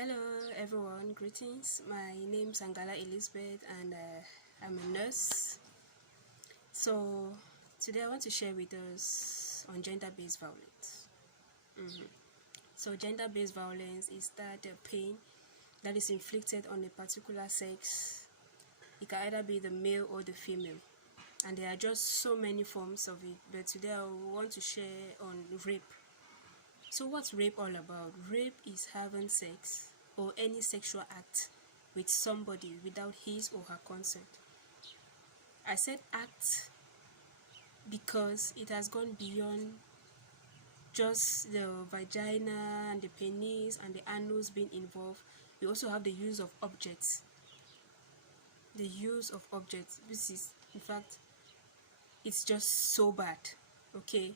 Hello everyone, greetings. My name is Angala Elizabeth and I'm a nurse. So today I want to share with us on gender-based violence. So gender-based violence is that pain that is inflicted on a particular sex. It can either be the male or the female, and there are just so many forms of it, but today I want to share on rape. So what's rape all about? Rape is having sex or any sexual act with somebody without his or her consent. I said act because it has gone beyond just the vagina and the penis and the anus being involved. We also have the use of objects. The use of objects. This is, in fact, it's just so bad. Okay.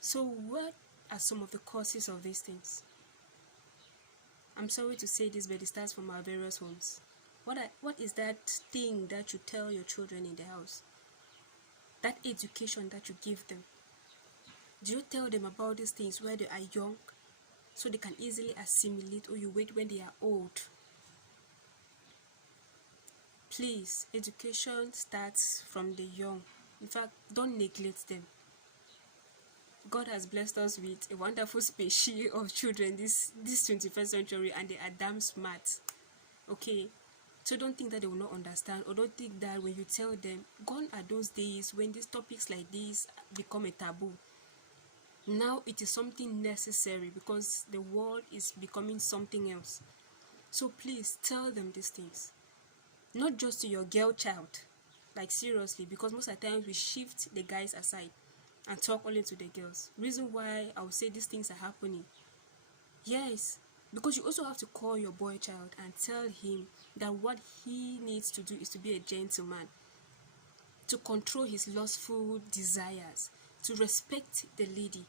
So what are some of the causes of these things? I'm sorry to say this, but it starts from our various homes. What is that thing that you tell your children in the house? That education that you give them. Do you tell them about these things where they are young so they can easily assimilate, or you wait when they are old? Please, education starts from the young. In fact, don't neglect them. God has blessed us with a wonderful species of children this 21st century, and they are damn smart. Okay, so don't think that they will not understand, or don't think that when you tell them. Gone are those days when these topics like this become a taboo. Now it is something necessary because the world is becoming something else. So please tell them these things, not just to your girl child, like seriously, because most of the times we shift the guys aside and talk only to the girls. Reason why I would say these things are happening, yes, because you also have to call your boy child and tell him that what he needs to do is to be a gentleman, to control his lustful desires, to respect the lady.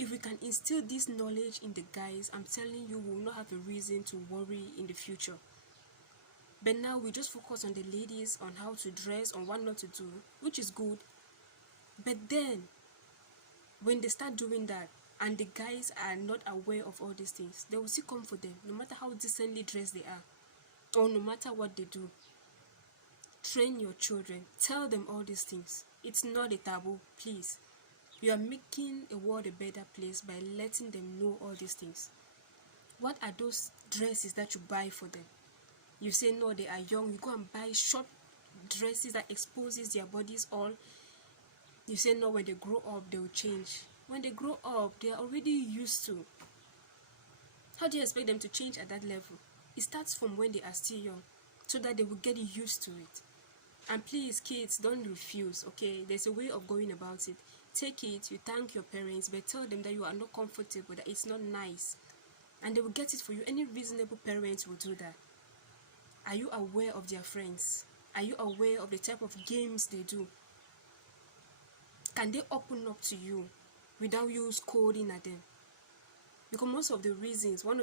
If we can instill this knowledge in the guys, I'm telling you, we will not have a reason to worry in the future. But now we just focus on the ladies, on how to dress, on what not to do, which is good. But then, when they start doing that, and the guys are not aware of all these things, they will still come for them, no matter how decently dressed they are, or no matter what they do. Train your children. Tell them all these things. It's not a taboo, please. You are making a world a better place by letting them know all these things. What are those dresses that you buy for them? You say no, they are young. You go and buy short dresses that exposes their bodies all. You say no, when they grow up, they will change. When they grow up, they are already used to. How do you expect them to change at that level? It starts from when they are still young, so that they will get used to it. And please, kids, don't refuse, okay? There's a way of going about it. Take it, you thank your parents, but tell them that you are not comfortable, that it's not nice. And they will get it for you. Any reasonable parents will do that. Are you aware of their friends? Are you aware of the type of games they do? Can they open up to you without you scolding at them? Because one of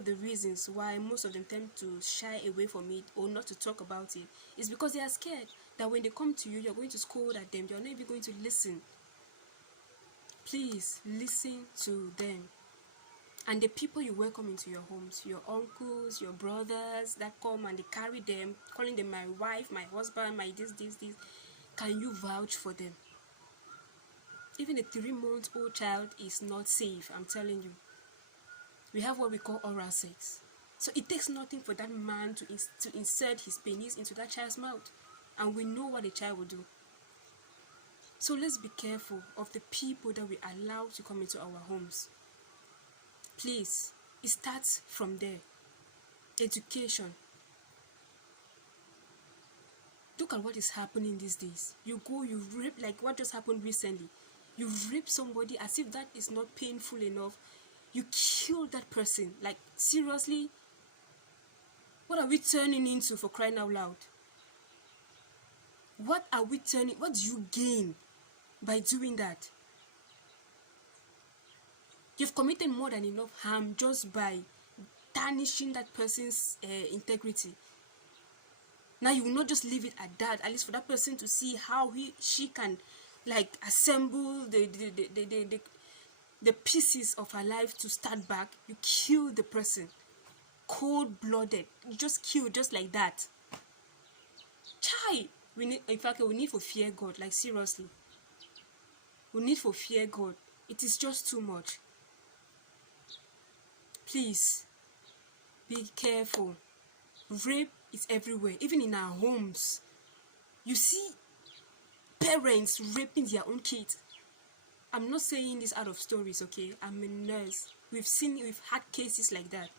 the reasons why most of them tend to shy away from it or not to talk about it is because they are scared that when they come to you, you're going to scold at them. You're not even going to listen. Please listen to them. And the people you welcome into your homes, your uncles, your brothers that come and they carry them, calling them my wife, my husband, my this. Can you vouch for them? Even a 3-month-old child is not safe, I'm telling you. We have what we call oral sex. So it takes nothing for that man to insert his penis into that child's mouth. And we know what the child will do. So let's be careful of the people that we allow to come into our homes. Please, it starts from there. Education. Look at what is happening these days. You rape, like what just happened recently. You rape somebody as if that is not painful enough. You kill that person. Like, seriously? What are we turning into, for crying out loud? What do you gain by doing that? You've committed more than enough harm just by tarnishing that person's integrity. Now you will not just leave it at that, at least for that person to see how she can like assemble the pieces of her life to start back. You kill the person. cold-blooded, just killed just like that. Chai, we need, in fact, we need to fear God, like seriously. We need to fear God. It is just too much. Please, be careful. Rape is everywhere, even in our homes. You see parents raping their own kids. I'm not saying this out of stories, okay? I'm a nurse. We've had cases like that.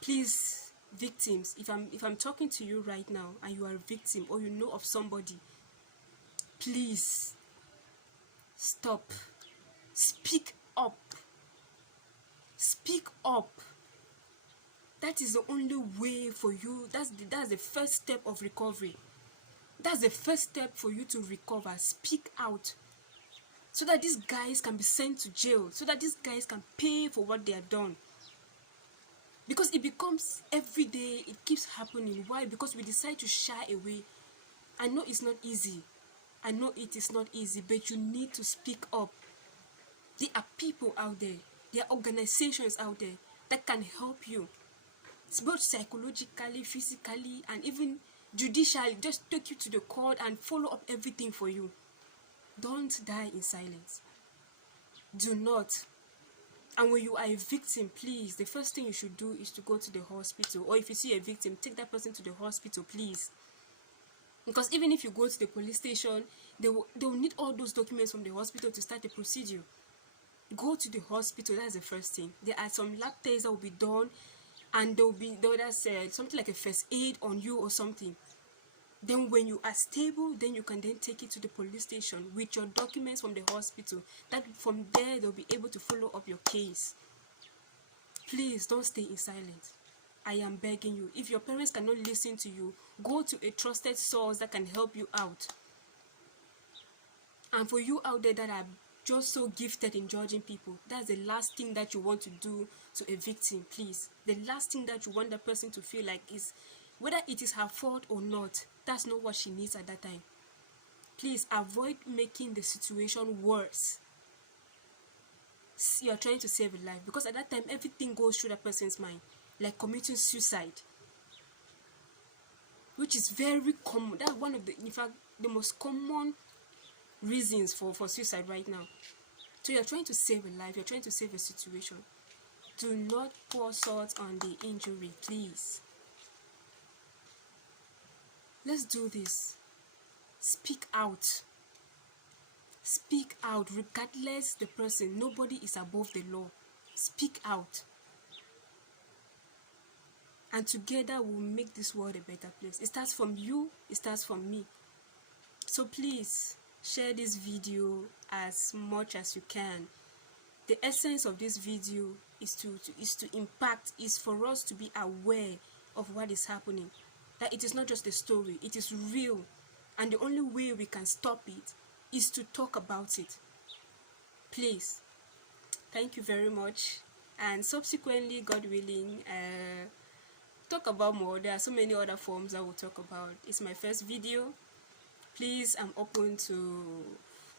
Please, victims, if I'm talking to you right now and you are a victim or you know of somebody, please stop. Speak up. Speak up. That is the only way for you. That's the first step of recovery. That's the first step for you to recover. Speak out. So that these guys can be sent to jail. So that these guys can pay for what they have done. Because it becomes every day, it keeps happening. Why? Because we decide to shy away. I know it's not easy. I know it is not easy, but you need to speak up. There are people out there. There are organizations out there that can help you. It's both psychologically, physically, and even judicially. Just take you to the court and follow up everything for you. Don't die in silence. Do not. And when you are a victim, please, the first thing you should do is to go to the hospital. Or if you see a victim, take that person to the hospital, please. Because even if you go to the police station, they will need all those documents from the hospital to start the procedure. Go to the hospital, that's the first thing. There are some lab tests that will be done, and there will be something like a first aid on you or something. Then when you are stable, then you can then take it to the police station with your documents from the hospital. That from there, they'll be able to follow up your case. Please don't stay in silence. I am begging you. If your parents cannot listen to you, go to a trusted source that can help you out. And for you out there that are just so gifted in judging people, that's the last thing that you want to do to a victim, please. The last thing that you want that person to feel like is, whether it is her fault or not, that's not what she needs at that time. Please avoid making the situation worse. You are trying to save a life, because at that time everything goes through that person's mind, like committing suicide, which is very common. That's one of the, in fact, the most common reasons for suicide right now. So you're trying to save a life, you're trying to save a situation. Do not pour salt on the injury, please. Let's do this. Speak out. Speak out, regardless the person. Nobody is above the law. Speak out. And together we'll make this world a better place. It starts from you, it starts from me. So please, share this video as much as you can. The essence of this video is to impact, is for us to be aware of what is happening. That it is not just a story, it is real. And the only way we can stop it is to talk about it. Please. Thank you very much. And subsequently, God willing, talk about more. There are so many other forms I will talk about. It's my first video. Please, I'm open to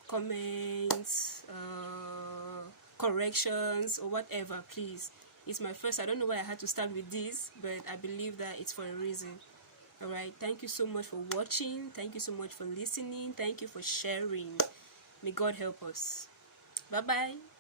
comments, corrections, or whatever. Please, it's my first. I don't know why I had to start with this, but I believe that it's for a reason. All right, thank you so much for watching. Thank you so much for listening. Thank you for sharing. May God help us. Bye bye.